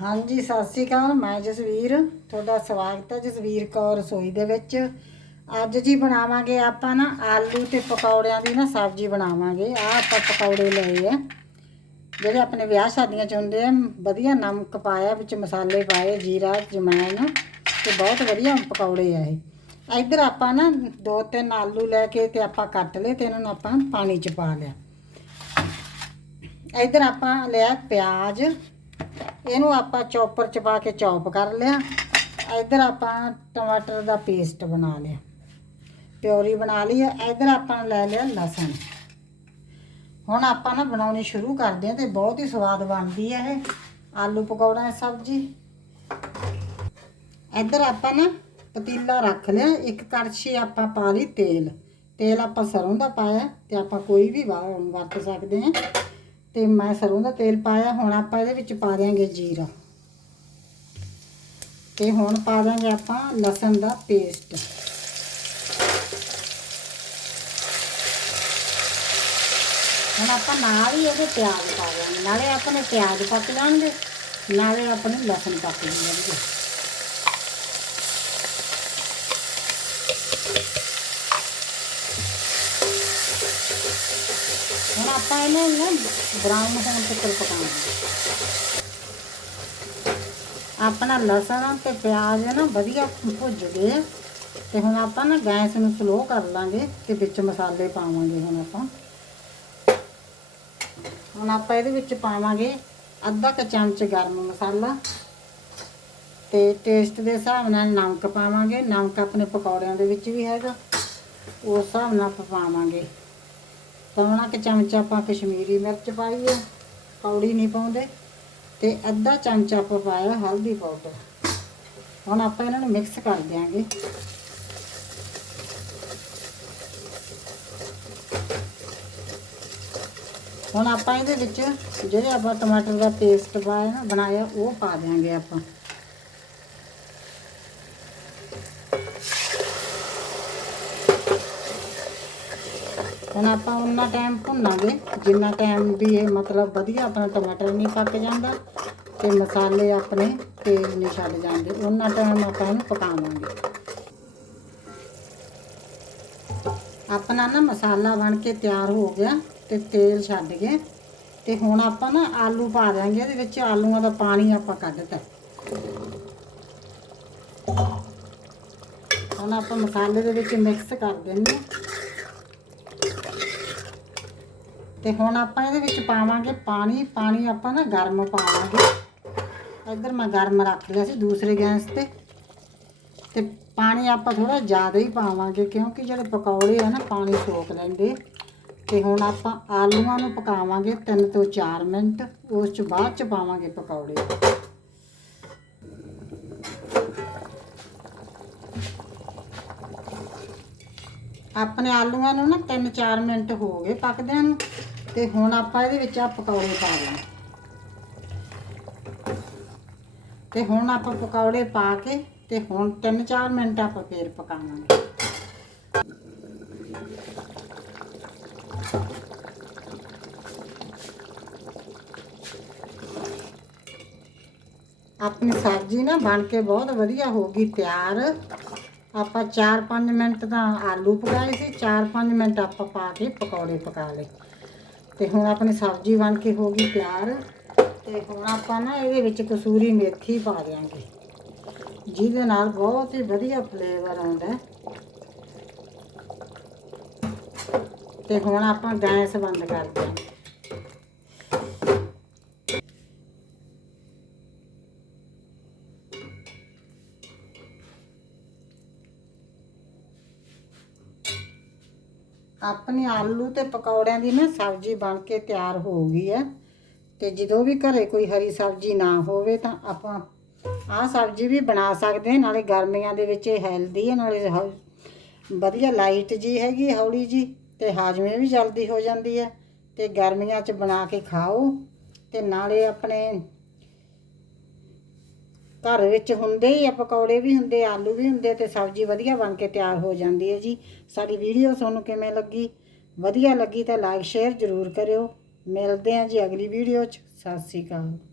ਹਾਂਜੀ, ਸਤਿ ਸ਼੍ਰੀ ਅਕਾਲ, ਮੈਂ ਜਸਵੀਰ। ਤੁਹਾਡਾ ਸਵਾਗਤ ਹੈ ਜਸਵੀਰ ਕੌਰ ਰਸੋਈ ਦੇ ਵਿੱਚ। ਅੱਜ ਜੀ ਬਣਾਵਾਂਗੇ ਆਪਾਂ ਨਾ ਆਲੂ ਤੇ ਪਕੌੜਿਆਂ ਦੀ ਨਾ ਸਬਜ਼ੀ ਬਣਾਵਾਂਗੇ। ਆ ਆਪਾਂ ਪਕੌੜੇ ਲਏ ਆ। ਜਿਹੜੇ ਆਪਣੇ ਵਿਆਹ ਸ਼ਾਦੀਆਂ 'ਚ ਹੁੰਦੇ ਆ, ਵਧੀਆ ਨਮਕ ਪਾਇਆ, ਵਿੱਚ ਮਸਾਲੇ ਪਾਏ, ਜੀਰਾ ਜਮੈਨ ਤੇ ਬਹੁਤ ਵਧੀਆ ਪਕੌੜੇ ਆ ਇਹ। ਇੱਧਰ ਆਪਾਂ ਨਾ ਦੋ ਤਿੰਨ ਆਲੂ ਲੈ ਕੇ ਤੇ ਆਪਾਂ ਕੱਟ ਲਏ ਤੇ ਇਹਨਾਂ ਨੂੰ ਆਪਾਂ ਪਾਣੀ 'ਚ ਪਾ ਲਿਆ। ਇੱਧਰ ਆਪਾਂ ਲਿਆ ਪਿਆਜ਼। ਇਹਨੂੰ ਆਪਾਂ ਚੌਪਰ ਚ ਪਾ ਕੇ ਚੌਪ ਕਰ ਲਿਆ। ਇੱਧਰ ਆਪਾਂ ਟਮਾਟਰ ਦਾ ਪੇਸਟ ਬਣਾ ਲਿਆ। ਪਿਓਰੀ ਬਣਾ ਲਈ ਹੈ ਇੱਧਰ ਆਪਾਂ ਲੈ ਲਿਆ ਲਸਣ। ਹੁਣ ਆਪਾਂ ਨਾ ਬਣਾਉਣੀ ਸ਼ੁਰੂ ਕਰਦੇ ਹਾਂ ਤੇ ਬਹੁਤ ਹੀ ਸਵਾਦ ਬਣਦੀ ਹੈ ਇਹ। ਆਲੂ ਪਕੌੜਾ, ਸਬਜ਼ੀ। ਇੱਧਰ ਆਪਾਂ ਨਾ ਪਤੀਲਾ ਰੱਖ ਲਿਆ। ਇੱਕ ਕੜਛੀ ਆਪਾਂ ਪਾ ਲਈ ਤੇਲ। ਤੇਲ ਆਪਾਂ ਸਰੋਂ ਦਾ ਪਾਇਆ ਤੇ ਆਪਾਂ ਕੋਈ ਵੀ ਵਾ- ਵਰਤ ਸਕਦੇ ਹਾਂ। ਤੇ ਮੈਂ ਸਰੋਂ ਦਾ ਤੇਲ ਪਾਇਆ, ਹੁਣ ਆਪਾਂ ਇਹਦੇ ਵਿੱਚ ਪਾ ਦਿਆਂਗੇ ਜੀਰਾ। ਤੇ ਹੁਣ ਪਾ ਦਾਂਗੇ ਆਪਾਂ ਲਸਣ ਦਾ ਪੇਸਟ। ਹੁਣ ਆਪਾਂ ਨਾਲ ਹੀ ਇਹਦੇ ਪਿਆਜ਼ ਪਾ ਦਿਆਂਗੇ। ਨਾਲੇ ਆਪਣੇ ਪਿਆਜ਼ ਪੱਕ ਜਾਣਗੇ, ਨਾਲੇ ਆਪਣੇ ਲਸਣ ਪੱਕ ਜਾਣਗੇ। ਹੁਣ ਆਪਾਂ ਇਹਨੂੰ ਨਾ ਬਰਾਊਨ ਹੋਣ ਤੱਕ ਪਕਾਉਣਾ। ਆਪਣਾ ਲਸਣ ਤੇ ਪਿਆਜ਼ ਨਾ ਵਧੀਆ ਭੁੱਜ ਗਏ ਤੇ ਹੁਣ ਆਪਾਂ ਨਾ ਗੈਸ ਨੂੰ ਸਲੋ ਕਰ ਲਾਂਗੇ ਤੇ ਵਿੱਚ ਮਸਾਲੇ ਪਾਵਾਂਗੇ ਹੁਣ ਆਪਾਂ। ਹੁਣ ਆਪਾਂ ਇਹਦੇ ਵਿੱਚ ਪਾਵਾਂਗੇ ਅੱਧਾ ਕ ਚਮਚ ਗਰਮ ਮਸਾਲਾ। ਤੇ ਟੇਸਟ ਦੇ ਹਿਸਾਬ ਨਾਲ ਨਮਕ ਪਾਵਾਂਗੇ। ਨਮਕ ਆਪਣੇ ਪਕੌੜਿਆਂ ਦੇ ਵਿੱਚ ਵੀ ਹੈਗਾ। ਉਸ ਹਿਸਾਬ ਨਾਲ ਆਪਾਂ ਪਾਵਾਂਗੇ। ਪੌਣਾ ਕੁ ਚਮਚਾ ਆਪਾਂ ਕਸ਼ਮੀਰੀ ਮਿਰਚ ਪਾਈ ਹੈ ਕੌੜੀ ਨਹੀਂ ਪਾਉਂਦੇ, ਤੇ ਅੱਧਾ ਚਮਚਾ ਆਪਾਂ ਪਾਇਆ ਹਲਦੀ ਪਾਊਡਰ। ਹੁਣ ਆਪਾਂ ਇਹਨਾਂ ਨੂੰ ਮਿਕਸ ਕਰ ਦਿਆਂਗੇ। ਹੁਣ ਆਪਾਂ ਇਹਦੇ ਵਿੱਚ ਜਿਹੜੇ ਆਪਾਂ ਟਮਾਟਰ ਦਾ ਪੇਸਟ ਪਾਇਆ ਨਾ, ਬਣਾਇਆ, ਉਹ ਪਾ ਦਿਆਂਗੇ ਆਪਾਂ। ਹੁਣ ਆਪਾਂ ਉਨਾ ਟਾਈਮ ਭੁੰਨਾਂਗੇ। ਜਿੰਨਾ ਟਾਈਮ ਵੀ ਇਹ ਮਤਲਬ ਵਧੀਆ ਆਪਣਾ ਟਮਾਟਰ ਨਹੀਂ ਪੱਕ ਜਾਂਦਾ ਤੇ ਮਸਾਲੇ ਆਪਣੇ ਤੇਲ ਨਹੀਂ ਛੱਡ ਜਾਂਦੇ ਉਹਨਾਂ ਟਾਈਮ ਆਪਾਂ ਇਹਨੂੰ ਪਕਾਵਾਂਗੇ। ਆਪਣਾ ਨਾ ਮਸਾਲਾ ਬਣ ਕੇ ਤਿਆਰ ਹੋ ਗਿਆ ਤੇ ਤੇਲ ਛੱਡ ਗਏ। ਤੇ ਹੁਣ ਆਪਾਂ ਨਾ ਆਲੂ ਪਾ ਦਿਆਂਗੇ, ਇਹਦੇ ਵਿੱਚ ਆਲੂਆਂ ਦਾ ਪਾਣੀ ਆਪਾਂ ਕੱਢਤਾ ਹੁਣ ਆਪਾਂ ਮਸਾਲੇ ਦੇ ਵਿੱਚ ਮਿਕਸ ਕਰ ਦਿੰਦੇ ਹਾਂ। ਤੇ ਹੁਣ ਆਪਾਂ ਇਹਦੇ ਵਿੱਚ ਪਾਵਾਂਗੇ ਪਾਣੀ ਪਾਣੀ ਆਪਾਂ ਨਾ ਗਰਮ ਪਾਵਾਂਗੇ। ਇੱਧਰ ਮੈਂ ਗਰਮ ਰੱਖ ਲਿਆ ਸੀ ਦੂਸਰੇ ਗੈਸ ਤੇ। ਤੇ ਪਾਣੀ ਆਪਾਂ ਥੋੜਾ ਜ਼ਿਆਦਾ ਹੀ ਪਾਵਾਂਗੇ ਕਿਉਂਕਿ ਜਿਹੜੇ ਪਕੌੜੇ ਆ ਨਾ ਪਾਣੀ ਸੋਖ ਲੈਂਦੇ। ਤੇ ਹੁਣ ਆਪਾਂ ਆਲੂਆਂ ਨੂੰ ਪਕਾਵਾਂਗੇ 3 ਤੋਂ 4 ਮਿੰਟ, ਉਸ ਚ ਬਾਅਦ ਚ ਪਾਵਾਂਗੇ ਪਕੌੜੇ। ਆਪਣੇ ਆਲੂਆਂ ਨੂੰ ਨਾ 3-4 ਮਿੰਟ ਹੋ ਗਏ ਪੱਕਦਿਆਂ ਨੂੰ। ਤੇ ਹੁਣ ਆਪਾਂ ਇਹਦੇ ਵਿੱਚ ਆ ਪਕੌੜੇ ਪਾ ਦੇਣੇ ਤੇ ਹੁਣ ਆਪਾਂ ਪਕੌੜੇ ਪਾ ਕੇ ਤੇ ਹੁਣ 3-4 ਮਿੰਟ ਆਪਾਂ ਫੇਰ ਪਕਾਵਾਂਗੇ। ਆਪਣੀ ਸਬਜ਼ੀ ਨਾ ਬਣ ਕੇ ਬਹੁਤ ਵਧੀਆ ਹੋ ਗਈ ਤਿਆਰ। ਆਪਾਂ 4-5 ਮਿੰਟ ਤਾਂ ਆਲੂ ਪਕਾਏ ਸੀ 4-5 ਮਿੰਟ ਆਪਾਂ ਪਾ ਕੇ ਪਕੌੜੇ ਪਕਾ ਲਏ। ਤੇ ਹੁਣ ਆਪਣੀ ਸਬਜ਼ੀ ਬਣ ਕੇ ਹੋ ਗਈ ਤਿਆਰ ਤੇ ਹੁਣ ਆਪਾਂ ਨਾ ਇਹਦੇ ਵਿੱਚ ਕਸੂਰੀ ਮੇਥੀ ਪਾ ਦਿਆਂਗੇ ਜਿਹਦੇ ਨਾਲ ਬਹੁਤ ਹੀ ਵਧੀਆ ਫਲੇਵਰ ਆਉਂਦਾ ਹੈ। ਤੇ ਹੁਣ ਆਪਾਂ ਗੈਸ ਬੰਦ ਕਰ ਦਿਆਂਗੇ ਆਪਣੇ ਆਲੂ ਤੇ ਪਕੌੜਿਆਂ ਦੀ ਨਾ ਸਬਜ਼ੀ ਬਣ ਕੇ ਤਿਆਰ ਹੋ ਗਈ ਹੈ। ਤੇ ਜਦੋਂ ਵੀ ਘਰੇ ਕੋਈ ਹਰੀ ਸਬਜ਼ੀ ਨਾ ਹੋਵੇ ਤਾਂ ਆਪਾਂ ਆਹ ਸਬਜ਼ੀ ਵੀ ਬਣਾ ਸਕਦੇ ਹਾਂ, ਨਾਲੇ ਗਰਮੀਆਂ ਦੇ ਵਿੱਚ ਇਹ ਹੈਲਦੀ ਹੈ, ਨਾਲੇ ਹ- ਵਧੀਆ ਲਾਈਟ ਜੀ ਹੈਗੀ ਹੌਲੀ ਜੀ ਤੇ ਹਾਜ਼ਮੇ ਵੀ ਜਲਦੀ ਹੋ ਜਾਂਦੀ ਹੈ। ਤੇ ਗਰਮੀਆਂ 'ਚ ਬਣਾ ਕੇ ਖਾਓ ਤੇ ਨਾਲੇ ਆਪਣੇ ਘਰ ਵਿੱਚ ਹੁੰਦੇ ਹੀ ਆ, ਪਕੌੜੇ ਵੀ ਹੁੰਦੇ, ਆਲੂ ਵੀ ਹੁੰਦੇ ਤੇ ਸਬਜ਼ੀ ਵਧੀਆ ਬਣ ਕੇ ਤਿਆਰ ਹੋ ਜਾਂਦੀ ਹੈ ਜੀ। ਸਾਡੀ ਵੀਡੀਓ ਤੁਹਾਨੂੰ ਕਿਵੇਂ ਲੱਗੀ? ਵਧੀਆ ਲੱਗੀ ਤਾਂ ਲਾਈਕ ਸ਼ੇਅਰ ਜ਼ਰੂਰ ਕਰਿਓ। ਮਿਲਦੇ ਹਾਂ ਜੀ ਅਗਲੀ ਵੀਡੀਓ 'ਚ। ਸਤਿ ਸ਼੍ਰੀ ਅਕਾਲ।